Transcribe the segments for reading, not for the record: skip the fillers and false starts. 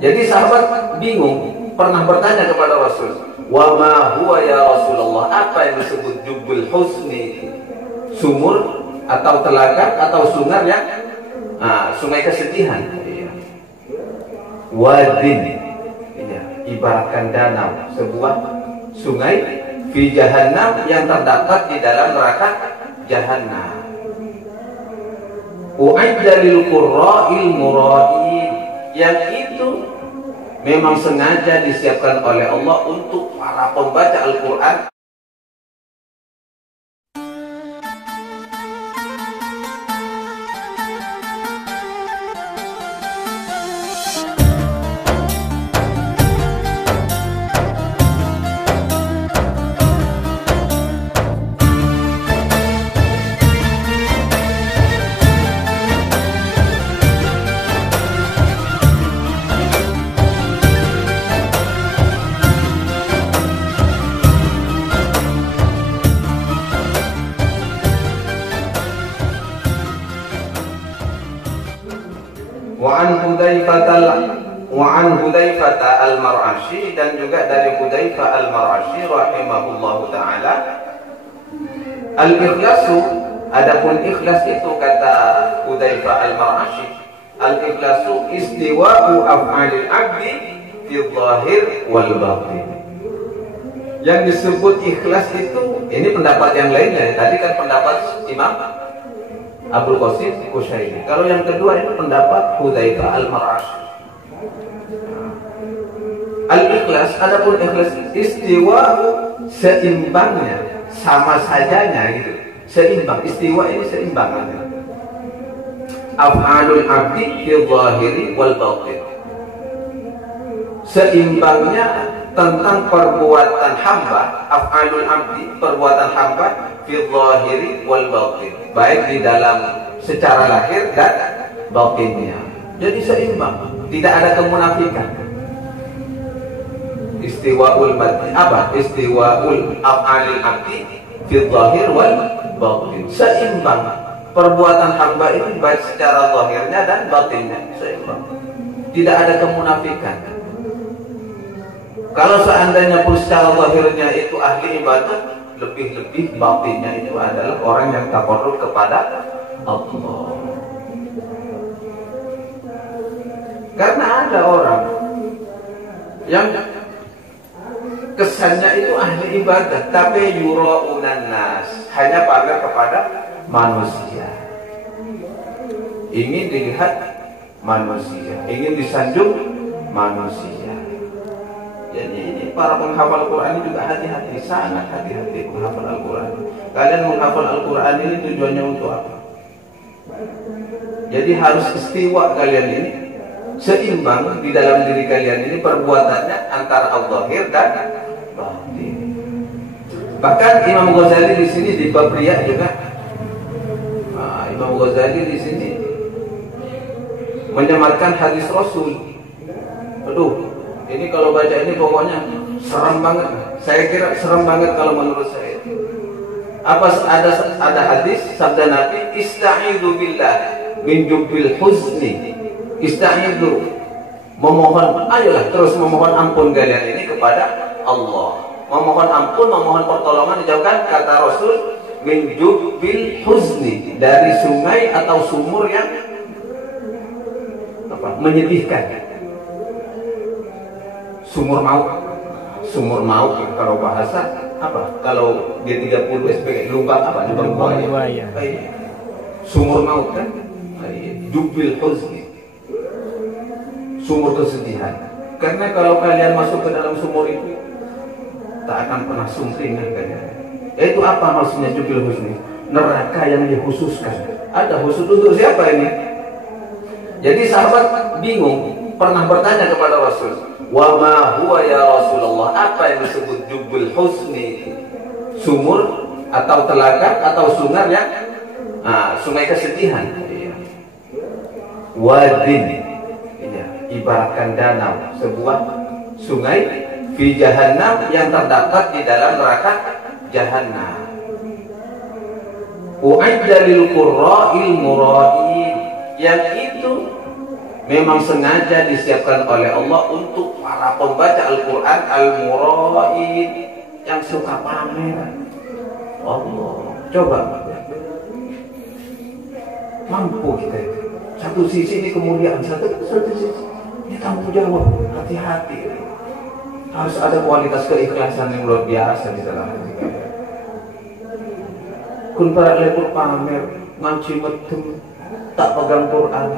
Jadi sahabat bingung, pernah bertanya kepada Rasul, wa ma huwa ya Rasulullah, apa yang disebut jubbul husni? Sumur atau telaga atau sungai yang sungai kesedihan. Wadin, ibaratkan danau, sebuah sungai fi jahannam yang terdapat di dalam neraka jahannam. U'idda lil qurra'il mura'in, yang itu memang sengaja disiapkan oleh Allah untuk para pembaca Al-Quran. Wa an Hudzaifah al-Mar'ashi, dan juga dari Hudzaifah al-Mar'ashi rahimahullahu ta'ala, al-ikhlasu, adapun ikhlas itu kata Hudzaifah al-Mar'ashi, al-ikhlasu istiwa'u af'alil abdi fi dhahir wal batin. Yang disebut ikhlas itu, ini pendapat yang lainnya, tadi kan pendapat Imam Abdul Qasim Kusyairi. Kalau yang kedua itu pendapat Hudzaifah al-Mar'ashi. Al-ikhlas, adapun ikhlas istiwa, seimbangnya, sama sajanya gitu. Seimbang, istiwa ini seimbang. Af'alul abdi fi dhahiri wal batin. Seimbangnya tentang perbuatan hamba, af'alul abdi, perbuatan hamba fi dhahiri wal batin, baik di dalam secara lahir dan batinnya. Jadi seimbang, tidak ada kemunafikan. Istiwaul batin apa? Istiwaul af'alil abdi fi dhahir wal batin. Seimbang perbuatan hamba itu baik secara zahirnya dan batinnya, seimbang. Tidak ada kemunafikan. Kalau seandainya pun secara zahirnya itu ahli ibadah, lebih-lebih batinnya itu adalah orang yang takarrub kepada Allah. Karena ada orang yang kesannya itu ahli ibadah, tapi yura'unan nas, hanya pamer kepada manusia. Ingin dilihat manusia, ingin disanjung manusia. Jadi ini para penghafal Al-Quran ini juga hati-hati, sangat hati-hati menghafal Al-Quran. Kalian menghafal Al-Quran ini tujuannya untuk apa? Jadi harus istiwa kalian ini, seimbang di dalam diri kalian ini perbuatannya antara al-zahir dan batin. Bahkan Imam Ghazali di sini di bab riya juga, Imam Ghazali di sini menyematkan hadis Rasul. Aduh, ini kalau baca ini pokoknya serem banget. Saya kira serem banget kalau menurut saya. Apa ada hadis sabda Nabi, ista'idzu billah min jubbil huzni. Ista'idzu, memohon, ayolah terus memohon ampun kalian ini kepada Allah. Memohon ampun, memohon pertolongan dijauhkan, kata Rasul, min jubbil huzni, dari sungai atau sumur yang menyedihkan. Sumur maut kalau bahasa apa? Kalau G30 SPG lubang apa? Lubang buaya. Sumur maut kan? Jubbil huzni, sumur kesedihan. Karena kalau kalian masuk ke dalam sumur itu tak akan pernah sumringah kalian. Itu apa maksudnya jubbil huzni? Neraka yang dikhususkan. Ada khusus untuk siapa ini? Jadi sahabat bingung, pernah bertanya kepada Rasul, wa ma huwa ya Rasulullah, apa yang disebut jubbul husni? Sumur atau telaga atau sungai yang sungai kesedihan. Wadin, ibaratkan danau, sebuah sungai fi jahannam yang terdapat di dalam neraka jahannam. U'idda lil qurra'il mura'in, yang itu memang sengaja disiapkan oleh Allah untuk para pembaca Al-Quran al-mura'in, yang suka pamer. Allah, coba mampu kita itu. Satu sisi ini kemuliaan, satu sisi ini tanggung jawab. Hati-hati, harus ada kualitas keikhlasan yang luar biasa di dalam hati kita. Kun para lepur pamer, nganci medem, tak pegang Quran,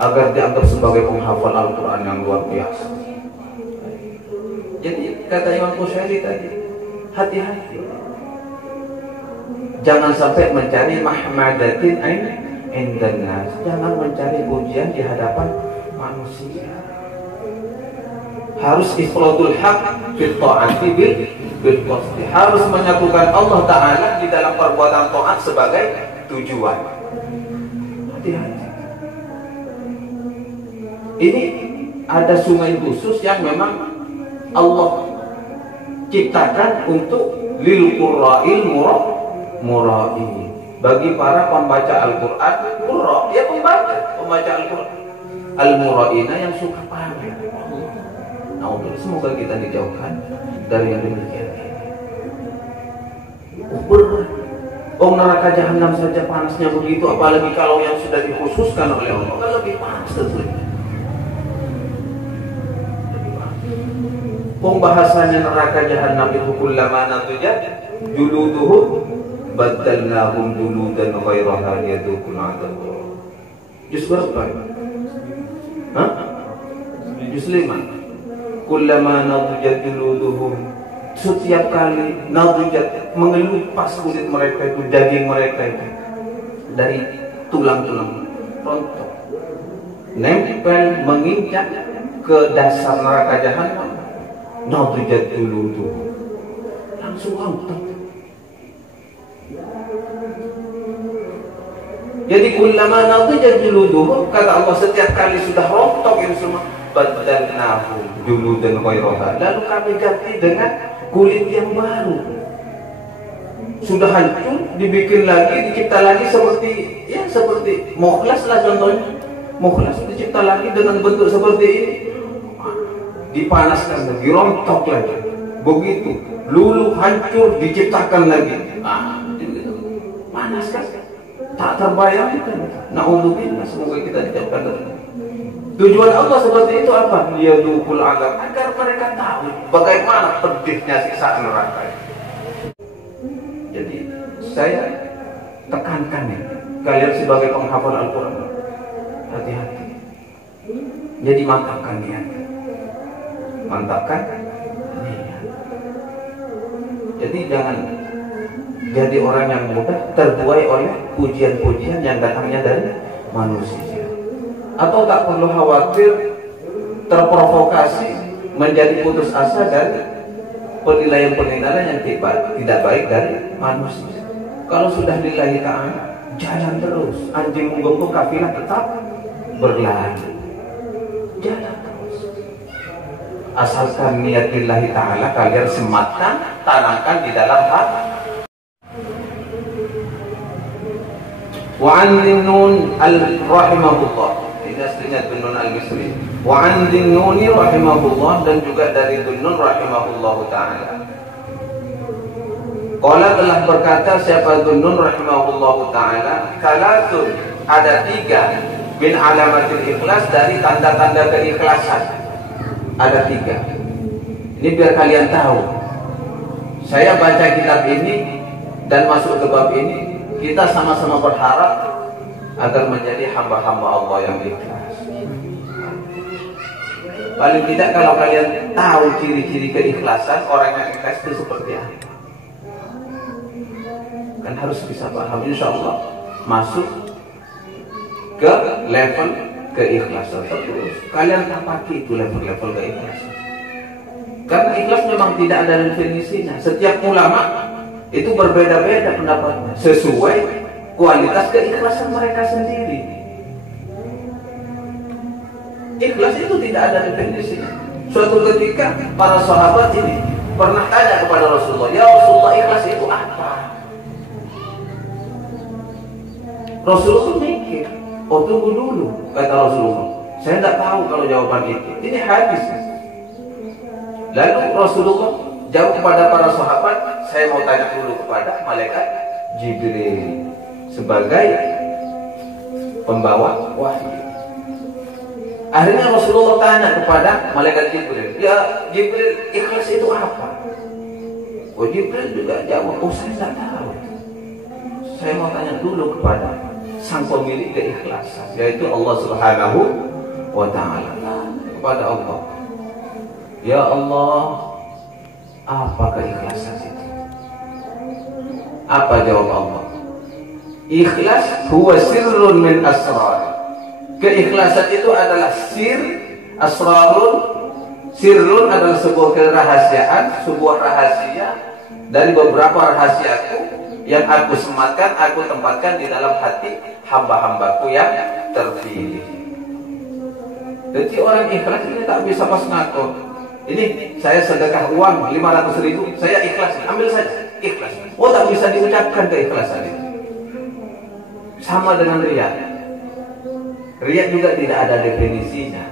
agar dianggap sebagai penghafal Al-Quran yang luar biasa. Jadi kata Imam Ghazali tadi, hati-hati, jangan sampai mencari mahmadatin indan nas, jangan mencari pujian di hadapan manusia. Harus ifradul haq fil ta'ati bil qasdi, harus menyatukan Allah Ta'ala di dalam perbuatan taat sebagai tujuan. Hati-hati. Ini ada sungai khusus yang memang Allah ciptakan untuk lil qurra'il mura'i, bagi para pembaca Al-Quran. Qurra, ya pembaca Al-Quran. Al-mura'ina, yang suka pamer. Nah, semoga kita dijauhkan dari yang demikian. Oh, neraka jahanam saja panasnya begitu, apalagi kalau yang sudah dikhususkan oleh Allah, kan lebih panas tentunya. Pembahasannya neraka jahanam itu kullama natujat juluduhum baddalnahum juludan ghairaha liyadhuqul 'adzab. Juz berapa? Hah? Juz 5. Kullama natujat juluduhum, setiap kali natujat, mengelupas kulit mereka itu, daging mereka itu dari tulang-tulang rontok, nempel menginjak ke dasar neraka jahanam. Natujat juluduhum, langsung rontok. Jadi kullama natujat juluduhum, kata Allah, setiap kali sudah rontok itu semua, baddalnahum juludan ghairaha, lalu kami ganti dengan kulit yang baru. Sudah hancur, dibikin lagi, dicipta lagi seperti mukhlas lah contohnya. Mukhlas dicipta lagi dengan bentuk seperti ini, dipanaskan lagi, rontok lagi. Begitu luluh, hancur, diciptakan lagi. Panas kan? Tak terbayangkan. Na'udzubillah, semoga kita dijauhkan dari itu. Tujuan Allah seperti itu apa? Liyadhuqul 'adzab, agar mereka tahu bagaimana pedihnya siksa neraka. Jadi saya tekankan ya, kalian sebagai penghafal Al-Quran, hati-hati. Jadi mantapkan niat. Mantapkan niat. Jadi jangan jadi orang yang mudah terbuai oleh pujian-pujian yang datangnya dari manusia, atau tak perlu khawatir terprovokasi menjadi putus asa dari penilaian-penilaian yang tidak baik dari manusia. Kalau sudah lillahi ta'ala, jalan terus, anjing menggonggong kafilah tetap berlari, jalan terus. Asalkan niat lillahi ta'ala kalian sematkan, tanamkan di dalam hati. Wa 'an Dhinnun rahimahullah, ini aslinya Dhinnun al-Misri. Wa 'an Dhinnun rahimahullah, dan juga dari Dhinnun rahimahullah ta'ala. Qala, telah berkata siapa Dhinnun rahimahullah ta'ala, kalatun, ada 3 min alamatil ikhlas, dari tanda-tanda keikhlasan. Ada 3. Ini biar kalian tahu. Saya baca kitab ini dan masuk ke bab ini, kita sama-sama berharap agar menjadi hamba-hamba Allah yang ikhlas. Paling tidak kalau kalian tahu ciri-ciri keikhlasan, orang yang ikhlas itu seperti apa, kan harus bisa paham. Insya Allah masuk ke level keikhlasan terus. Kalian apaki itu level-level keikhlasan. Karena ikhlas memang tidak ada definisinya. Setiap ulama itu berbeda-beda pendapatnya sesuai kualitas keikhlasan mereka sendiri. Ikhlas itu tidak ada definisinya. Suatu ketika para sahabat ini pernah tanya kepada Rasulullah, ya Rasulullah, ikhlas itu apa? Rasulullah mikir, Oh tunggu dulu, kata Rasulullah. Saya tidak tahu kalau jawaban itu. Ini hadis. Lalu Rasulullah jawab kepada para sahabat, saya mau tanya dulu kepada malaikat Jibril sebagai pembawa wahyu. Akhirnya Rasulullah tanya kepada malaikat Jibril, ya Jibril, ikhlas itu apa? Oh Jibril juga jawab, oh saya tidak tahu. Saya mau tanya dulu kepada sang pemilik keikhlasan, yaitu Allah Subhanahu wa Ta'ala. Kepada Allah, ya Allah, apa keikhlasan itu? Apa jawab Allah? Ikhlas huwa sirrun min asrar. Keikhlasan itu adalah sir, asrarun. Sirrun adalah sebuah kerahasiaan, sebuah rahasia dari beberapa rahasiaku yang aku sematkan, aku tempatkan di dalam hati hamba-hambaku yang terpilih. Jadi orang ikhlas ini tak bisa pas ngatur. Ini saya sedekah uang 500.000, saya ikhlas, ambil saja, ikhlas. Oh tak bisa diucapkan keikhlasan itu. Sama dengan riya. Riya juga tidak ada definisinya.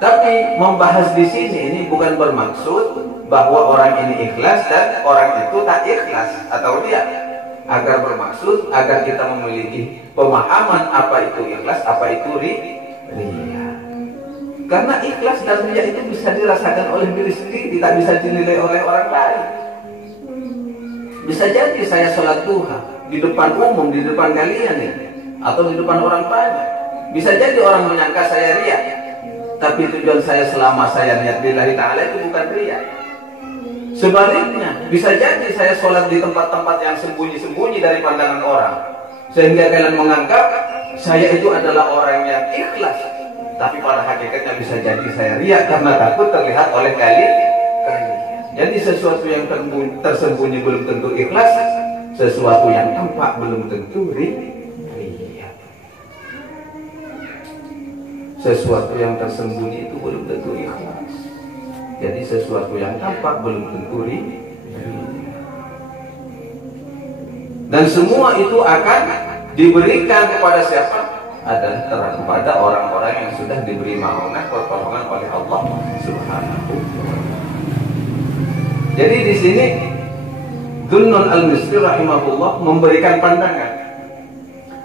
Tapi membahas di sini ini bukan bermaksud bahwa orang ini ikhlas dan orang itu tak ikhlas atau riya. Agar bermaksud agar kita memiliki pemahaman apa itu ikhlas, apa itu riya. Karena ikhlas dan riya itu bisa dirasakan oleh diri sendiri, tidak bisa dinilai oleh orang lain. Bisa jadi saya sholat duha di depan umum, di depan kalian ini, atau di depan orang banyak. Bisa jadi orang menyangka saya riya, tapi tujuan saya selama saya niat lillahi ta'ala itu bukan riya. Sebaliknya, bisa jadi saya sholat di tempat-tempat yang sembunyi-sembunyi dari pandangan orang, sehingga kalian menganggap saya itu adalah orang yang ikhlas, tapi pada hakikatnya bisa jadi saya riya karena takut terlihat oleh kalian. Jadi sesuatu yang tersembunyi belum tentu ikhlas, sesuatu yang tampak belum tentu riya. Sesuatu yang tersembunyi itu belum tentu ikhlas. Jadi sesuatu yang tampak belum tentu riya. Dan semua itu akan diberikan kepada siapa? Adalah kepada orang-orang yang sudah diberi ma'unah, pertolongan oleh Allah Subhanahu wa Ta'ala. Jadi di sini Dhunnun al-Misri rahimahullah memberikan pandangan.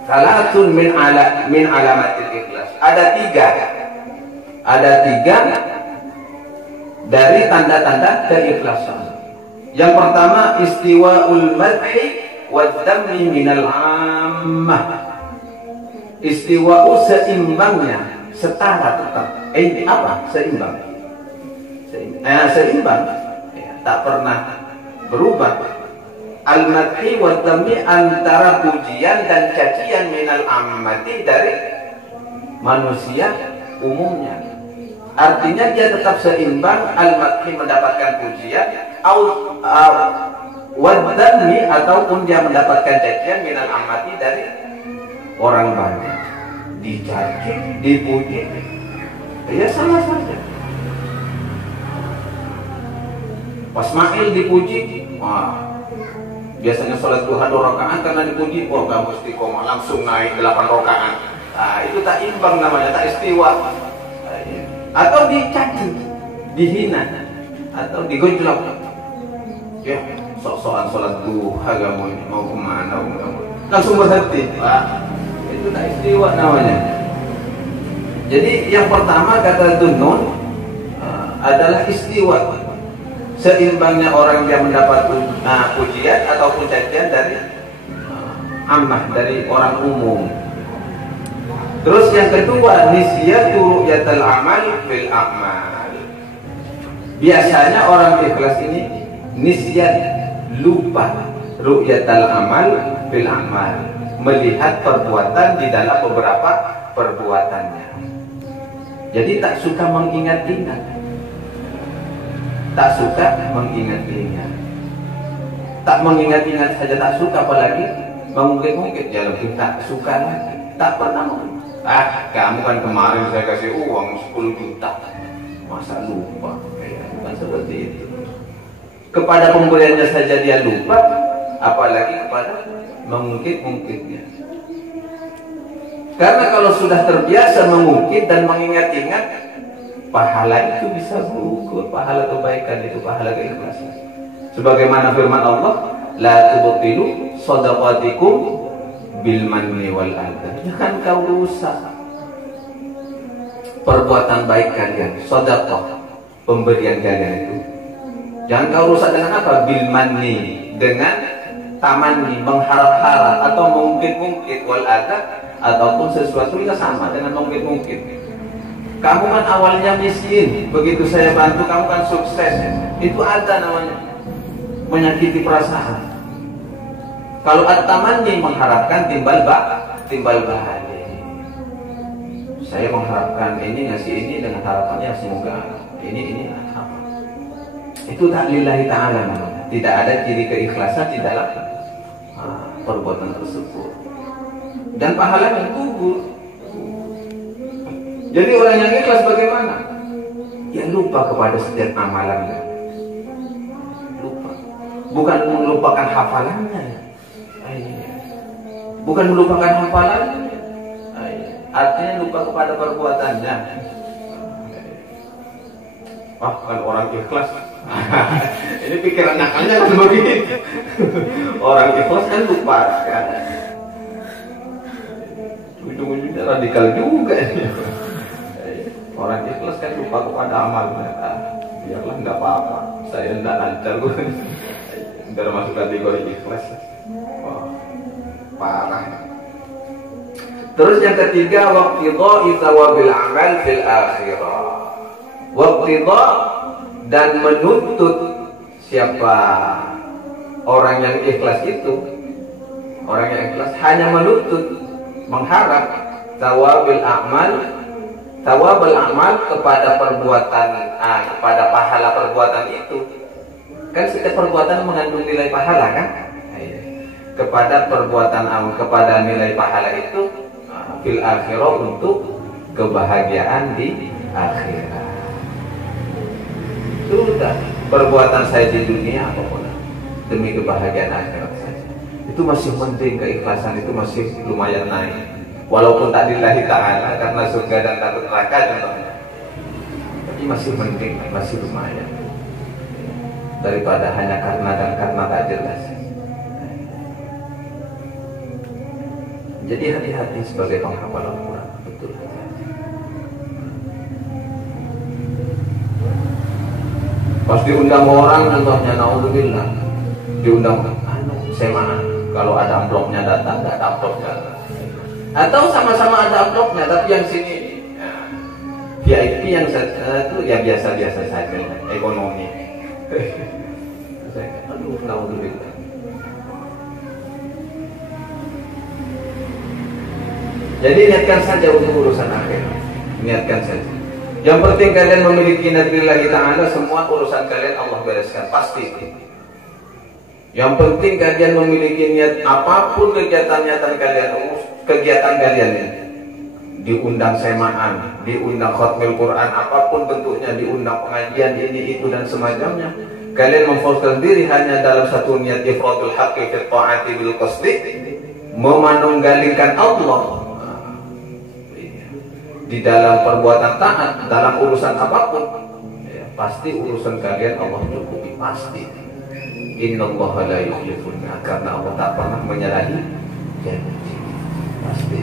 Salatun min alamatil ikhlas. Ada tiga dari tanda-tanda keikhlasan. Yang pertama, istiwa'ul madhi wad-dammi minal ammah. Istiwa'u seimbangnya, setara tetap. Ini apa? Seimbang. Seimbang. Ya, tak pernah berubah. Al-madhi wad-dammi antara pujian dan cacian minal ammati dari manusia umumnya. Artinya dia tetap seimbang. Al-madhi mendapatkan pujian, wad-dammi ataupun dia mendapatkan cacian minal ammati dari orang banyak. Dicaci, dipuji, ya sama saja. Pas Mail dipuji, wah, biasanya sholat duha 2 rakaat karena dipuji, wah kamu istiqomah langsung naik 8 rakaat. Nah, itu tak imbang namanya, tak istiwa. Atau dicaci, dihina, atau digojlok. Ya, sok-sokan sholat duha kamu ini mau kemana kamu? Langsung berhenti. Wah, itu tak istiwa namanya. Jadi yang pertama kata Dhunnun adalah istiwa. Seimbangnya orang yang mendapat pujian ataupun cacian dari ammah, dari orang umum. Terus yang kedua, nisyatu ru'yatal amal fil a'mal. Biasanya orang ikhlas ini nisyat, lupa ru'yatal amal fil a'mal, melihat perbuatan di dalam beberapa perbuatannya. Jadi tak suka mengingat-ingat. Tak suka mengingat-ingat. Tak mengingat-ingat saja tak suka, apalagi mengungkit-ungkit. Ya lebih tak suka lagi. Tak pernah mengungkit. Kamu kan kemarin saya kasih uang 10 juta. Masa lupa? Bukan seperti itu. Kepada pemberiannya saja dia lupa, apalagi kepada mengungkit-ungkitnya. Karena kalau sudah terbiasa mengungkit dan mengingat-ingat, pahala itu bisa gugur, pahala kebaikan itu, pahala keikhlasan. Sebagaimana firman Allah, la tubtilu shadaqatikum bil manni wal adha. Jangan kau rusak perbuatan baik kalian, sedekah, pemberian kalian itu. Jangan kau rusak dengan apa? Bil manni, dengan tamanni, mengharap-harap atau mungkin-mungkin, wal adha, ataupun sesuatu yang sama dengan mungkin-mungkin. Kamu kan awalnya miskin, begitu saya bantu kamu kan sukses. Itu ada namanya menyakiti perasaan. Kalau at-tamanni, mengharapkan timbal balik. Saya mengharapkan ini, ngasih ini dengan harapannya semoga ini apa. Itu tak lillahi ta'ala namanya. Tidak ada ciri keikhlasan di dalam perbuatan tersebut. Dan pahalanya gugur. Jadi orang yang ikhlas bagaimana? Ya lupa kepada setiap amalannya. Lupa. Bukan melupakan hafalannya. Bukan melupakan hafalannya. Artinya lupa kepada perbuatannya. Kan orang ikhlas. Ini pikiran nakalnya kan begitu. Orang ikhlas kan lupa kan. Ujung-ujungnya radikal juga. Orang ikhlas kan lupa kepada amalnya. Biarlah nggak apa-apa, saya tidak lancar. Tidak masuk kategori ikhlas. Parah. Terus yang ketiga, waqtidha'i thawabil amal fil akhirah. Waqtidha, dan menuntut siapa orang yang ikhlas itu. Orang yang ikhlas hanya menuntut, mengharap thawabil amal kepada perbuatan, kepada pahala perbuatan itu. Kan setiap perbuatan mengandung nilai pahala kan? Kepada perbuatan amal, kepada nilai pahala itu fil akhirah, untuk kebahagiaan di akhirat. Sudah, perbuatan saya di dunia apapun demi kebahagiaan akhirat saja. Itu masih penting, keikhlasan itu masih lumayan naik. Walaupun tak lillahi ta'ala, karena surga dan takut neraka contohnya, tapi masih penting, masih lumayan daripada hanya karena dan karena tak jelas. Jadi hati-hati sebagai penghafal Al-Quran, betul hati-hati. Pas diundang orang, contohnya naudzubillah, diundang semaan, kalau ada amplopnya datang, nggak ada amplopnya. Atau sama-sama ada amplopnya, tapi yang sini VIP, yang itu ya biasa-biasa saja, ekonomi. Aduh, naudzubillah. Jadi niatkan saja untuk urusan akhir. Niatkan saja. Yang penting kalian memiliki nadrillahi ta'ala, semua urusan kalian Allah bereskan, pasti. Yang penting kalian memiliki niat, apapun kegiatan kalian, diundang semaan, diundang khatmil Quran, apapun bentuknya, diundang pengajian ini itu dan semacamnya, kalian memfokuskan diri hanya dalam satu niat, ifradul haqqi fi ta'ati bil qasdi, memanunggalkan Allah di dalam perbuatan taat, dalam urusan apapun, ya, pasti urusan kalian Allah cukupi, pasti. Innallaha la yukhliful mi'ad, karena Allah tak pernah menyalahi janji, pasti.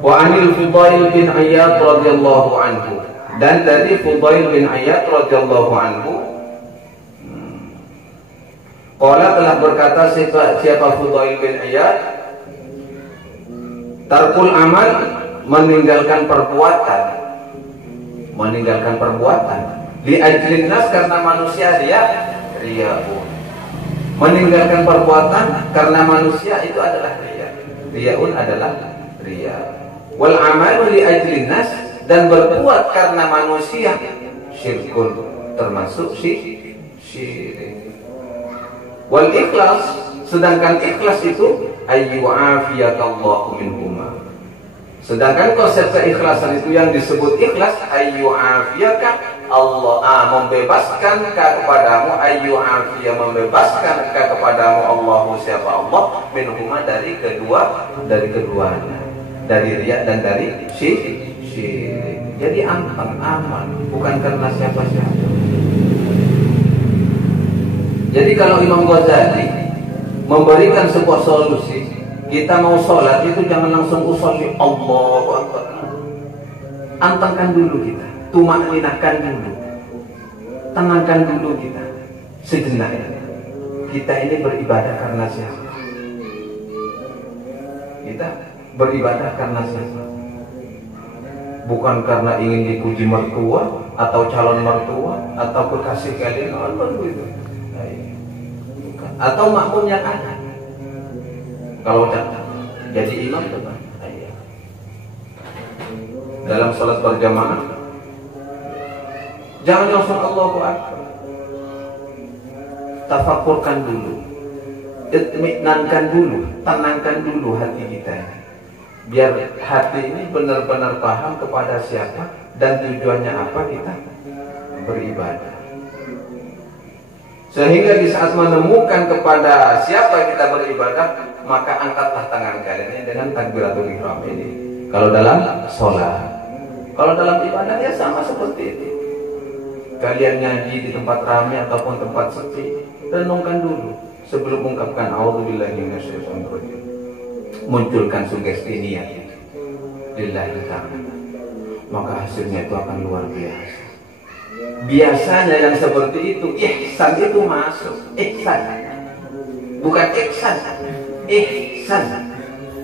Wa anil Fudail bin Iyad radhiyallahu anhu, dan dari Fudail bin Iyad radhiyallahu anhu, qala, telah berkata siapa Fudail bin Iyad, tarkul amal, meninggalkan perbuatan, li ajlin nas, karena manusia dia riyaun. Meninggalkan perbuatan karena manusia itu adalah riya. Riyaun adalah riya. Wal amalu li ajlin nas, dan berbuat karena manusia syirkun, termasuk syirik. Wal ikhlas, sedangkan ikhlas itu ayyu'afiyakallahu minhuma, Sedangkan konsep keikhlasan itu yang disebut ikhlas, ayyu'afiyaka Allah, membebaskan kepadamu, ayyu'afiyah, membebaskan kepadamu Allahu, siapa Allah, minhuma, dari keduanya, dari riya dan dari syirik. Jadi aman, bukan karena siapa-siapa. Jadi kalau Imam Ghazali memberikan sebuah solusi, kita mau sholat itu jangan langsung usolli Allahu Akbar. Antangkan dulu kita, tumakninahkan dulu, tenangkan dulu kita sejenak. Kita ini beribadah karena siapa? Kita beribadah karena siapa? Bukan karena ingin dipuji mertua atau calon mertua atau kekasih kalian, atau makmum yang ada. Kalau jadi imam teman, dalam salat berjamaah jangan langsung Allahu Akbar. Tafakkurkan dulu, itminankan dulu, tenangkan dulu hati kita, biar hati ini benar-benar paham kepada siapa dan tujuannya apa kita beribadah. Sehingga di saat menemukan kepada siapa kita beribadah, maka angkatlah tangan kalian dengan takbiratul ihram ini. Kalau dalam sholat, kalau dalam ibadah ya sama seperti itu. Kalian ngaji di tempat ramai ataupun tempat sepi, renungkan dulu sebelum mengungkapkan a'udzubillahi minasyaitonir rajim. Munculkan sugesti niat itu lillahi ta'ala, maka hasilnya itu akan luar biasa. Biasanya yang seperti itu, ihsan itu masuk. Ihsan, bukan ihsan. Ihsan.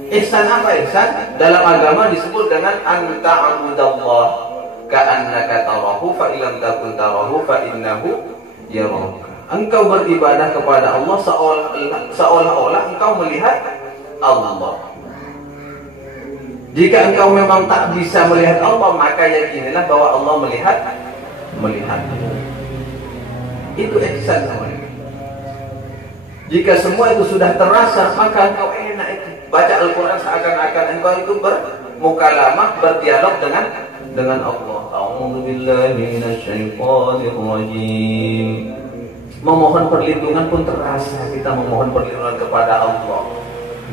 Ihsan apa ihsan? Dalam agama disebut dengan anta'abudallah ka'annaka tarahu fa illam takun tarahu fa innahu yaraka. Engkau beribadah kepada Allah seolah-olah engkau melihat Allah. Jika engkau memang tak bisa melihat Allah, maka yakinilah bahwa Allah melihat. Itu ihsan namanya. Jika semua itu sudah terasa, maka engkau enak itu baca Al-Quran seakan-akan engkau itu bermukalamah, berdialog dengan Allah. A'udzubillahi minasyaitonir rajim. Memohon perlindungan pun terasa kita memohon perlindungan kepada Allah.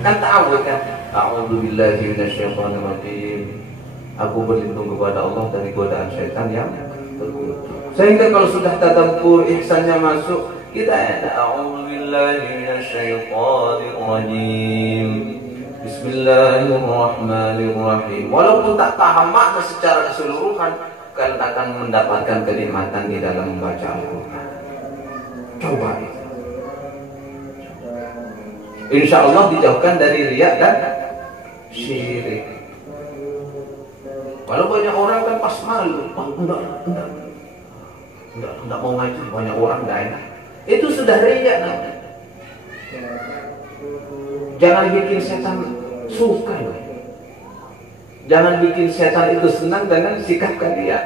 Kan tahu kan? A'udzubillahi minasyaitonir rajim. Aku berlindung kepada Allah dari godaan syaitan yang terkutuk. Sehingga kalau sudah tadabbur ihsannya masuk, kita ada a'udzubillahi minasyaitonir rajim. Bismillahirrahmanirrahim. Walaupun tak paham makna secara keseluruhan, kalian akan mendapatkan kenikmatan di dalam membaca Al-Quran. Coba itu. Insya Allah dijauhkan dari riya dan syirik. Kalau banyak orang kan pas malu, enggak mau ngaji, banyak orang enggak enak. Itu sudah riya namanya. Jangan bikin setan suka loh. Jangan bikin setan itu senang dengan sikap kalian.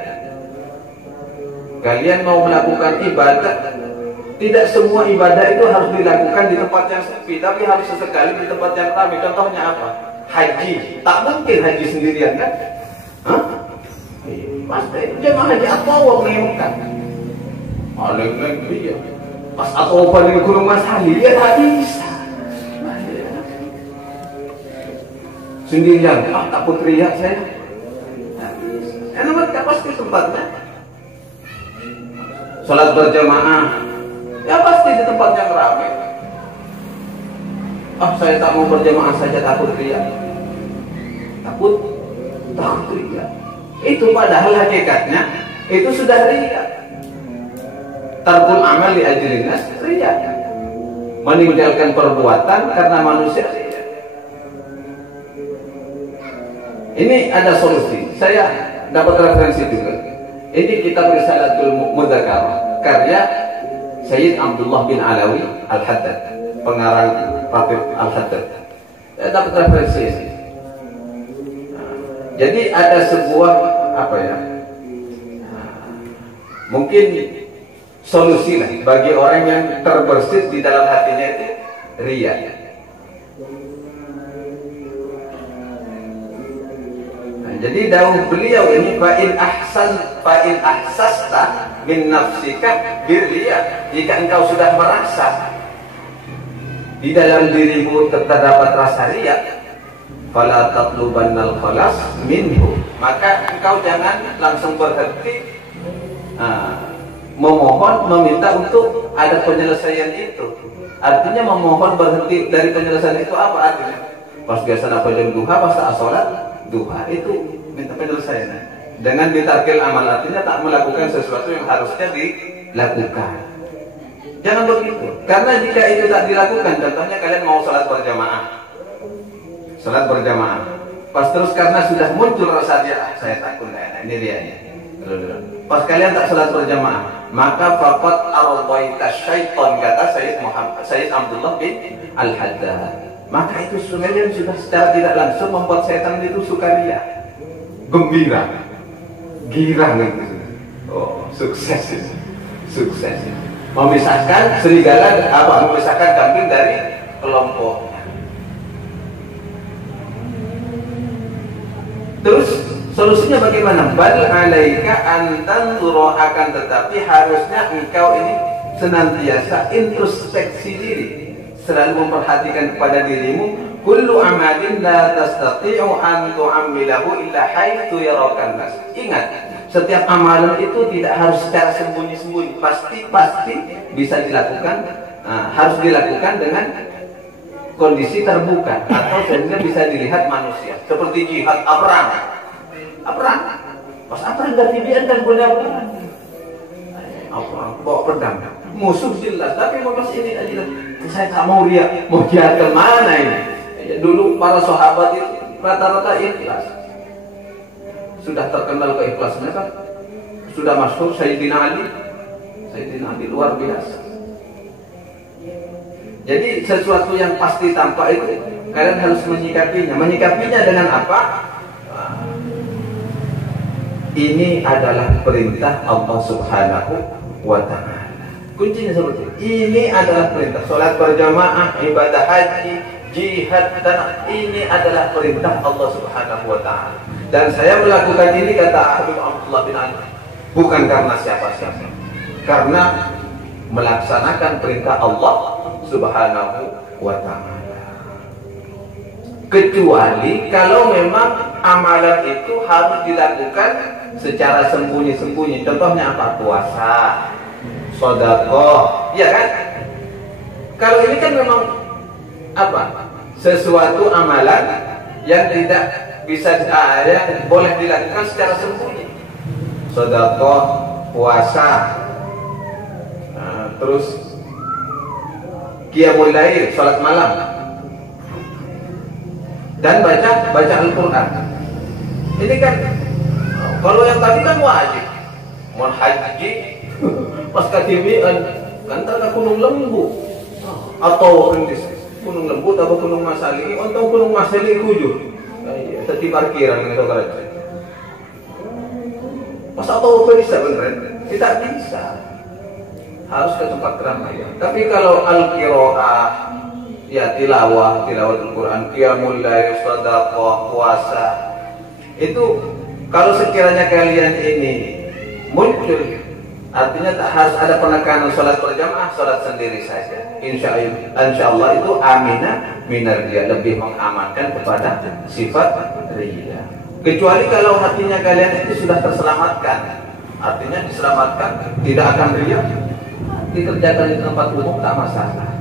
Kalian mau melakukan ibadah, tidak semua ibadah itu harus dilakukan di tempat yang sepi, tapi harus sesekali di tempat yang ramai. Contohnya apa? Haji. Tak mungkin haji sendirian kan? Hah? Pasti jemaah haji apa mengemukan? Aleng-aleng dia. Pas atau paling kurung masali dia tak bisa. Sendirian, tak teriak saya. Enak tak pasti tempatnya. Salat berjamaah, ya pasti di tempat yang ramai. Saya tak mau berjamaah saja, takut teriak. Takut teriak. Itu padahal hakikatnya itu sudah riya. Tarkul amal li ajlin nas riya. Meninggalkan perbuatan karena manusia riya. Ini ada solusi. Saya dapat referensi juga. Ini kitab Risalatul Mudzakarah karya Sayyid Abdullah bin Alawi Al-Haddad, pengarang Ratib Al-Haddad. Saya dapat referensi ini. Jadi ada sebuah mungkin solusi lah bagi orang yang terbersit di dalam hatinya itu riya. jadi dawuh beliau ini fa in ahsasta min nafsika birriya, jika engkau sudah merasa di dalam dirimu terdapat rasa riya, fala tatlubannal khalas minhu, maka engkau jangan langsung berhenti memohon, meminta untuk ada penyelesaian itu. Artinya memohon berhenti dari penyelesaian itu apa artinya? Pas biasa apa jam duha, pas sholat duha, itu minta penyelesaian. Dengan ditarkil amal, artinya tak melakukan sesuatu yang harusnya dilakukan. Jangan begitu, karena jika itu tak dilakukan, contohnya kalian mau sholat berjamaah, pas terus karena sudah muncul rasa dia, saya takut, ini rianya. Pas kalian tak sholat berjamaah, maka faqad ardaita syaitan, kata Sayyid Abdullah bin Al-Haddad. Maka itu sebenarnya sudah secara tidak langsung membuat setan itu sukaria, gembira, girang itu. Oh, sukses itu. Memisahkan serigala memisahkan kambing dari kelompoknya. Terus solusinya bagaimana? Bal alaika an tanzura, akan tetapi harusnya engkau ini senantiasa introspeksi diri, selalu memperhatikan kepada dirimu. Kullu amalin la tastati'u an tu'ammilahu illa haitsu yarakan nas. Ingat, setiap amalan itu tidak harus secara sembunyi-sembunyi, pasti bisa dilakukan, harus dilakukan dengan kondisi terbuka atau sehingga bisa dilihat manusia. Seperti jihad, perang. Pas perang gak dibiarkan boleh perang. Bawa pedang, musuh jelas, tapi pas ini aja saya tak mau dia mau jihad ke mana ini. Dulu para sahabat itu rata-rata ikhlas. Sudah terkenal keikhlasan kan, sudah masyhur Sayyidina Ali luar biasa. Jadi sesuatu yang pasti tampak itu kalian harus menyikapinya dengan apa? Ini adalah perintah Allah Subhanahu wa Ta'ala. Kuncinya seperti ini adalah perintah sholat berjamaah, ibadah haji, jihad, dan ini adalah perintah Allah Subhanahu wa Ta'ala. Dan saya melakukan ini, kata Habib Abdullah bin Ali, bukan karena siapa-siapa, karena melaksanakan perintah Allah Subhanahu wa Ta'ala. Kecuali kalau memang amalan itu harus dilakukan secara sembunyi-sembunyi. Contohnya apa? Puasa, sedekah, ya kan? Kalau ini kan memang apa? Sesuatu amalan yang tidak bisa boleh dilakukan secara sembunyi. Sedekah, puasa, terus qiyamul lail, salat malam, dan baca Al-Quran. Ini kan kalau yang tadi kan wajib. Mau haji pas KTB kan tak Gunung Lembu atau Gunung Lembu atau Gunung Masali atau Gunung Masali Kujur. Tadi parkiran itu kan. Pas atau bisa beneran? Tidak bisa. Harus ke tempat keramaian. Tapi kalau al-qiraah, ya tilawatul Quran, qiyamul lail, sedekah, puasa, itu kalau sekiranya kalian ini muncul, artinya tak harus ada penekanan sholat berjamaah, sholat sendiri saja. Insya Allah itu aminah minar riya, lebih mengamankan kepada sifat riya. Kecuali kalau hatinya kalian itu sudah terselamatkan, artinya diselamatkan, tidak akan riya, dikerjakan di tempat umum tak masalah.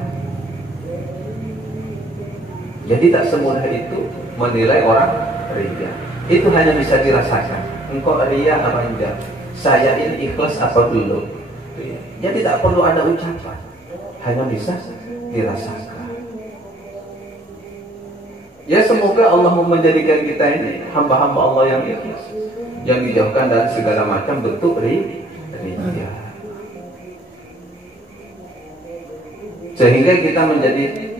Jadi tak semudah itu menilai orang riya. Itu hanya bisa dirasakan. Engkau riya apa enggak? Saya ini ikhlas apa belum? Jadi tidak perlu ada ucapan, hanya bisa dirasakan. Ya semoga Allah menjadikan kita ini hamba-hamba Allah yang ikhlas, yang dijauhkan dari segala macam bentuk riya, sehingga kita menjadi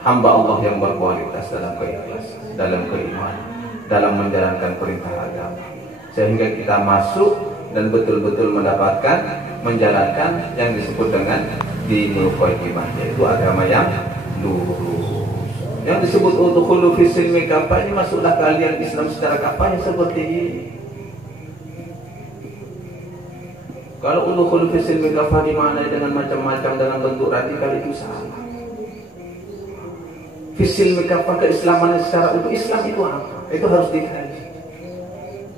hamba Allah yang berkualitas dalam keikhlasan, dalam keimanan, dalam menjalankan perintah agama, sehingga kita masuk dan betul-betul mendapatkan, menjalankan yang disebut dengan dinul qayyimah, yaitu agama yang lurus. Yang disebut udkhulu fis silmi kafah, ini masuklah kalian Islam secara kafah seperti ini. Kalau udkhulu fis silmi kafah dimaknai dengan macam-macam dengan bentuk radikal, itu salah. Fis silmi kafah, keislaman secara utuh. Islam itu apa? Itu harus dikaji.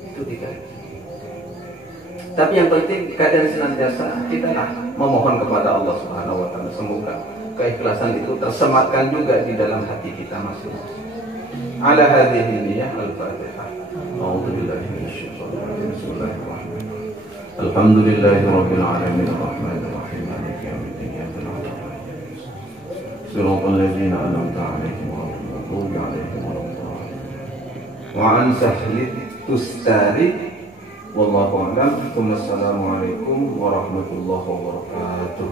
Itu dikaji. Tapi yang penting keadaan senantiasa kita memohon kepada Allah Subhanahu wa taala, semoga keikhlasan itu tersematkan juga di dalam hati kita masing-masing. Ala hadhihi niyyah al-Fatihah. A'udzubillahi minasyaitonir rajim. Bismillahirrahmanirrahim. Alhamdulillahirabbil alamin arrahmanir rahim maliki yaumiddin iyyaka na'budu wa iyyaka nasta'in. Shiratal ladzina an'amta 'alaihim ghairil maghdubi 'alaihim waladdallin. Wa an sahli tustari wallahu a'lam. Wassalamualaikum warahmatullahi wabarakatuh.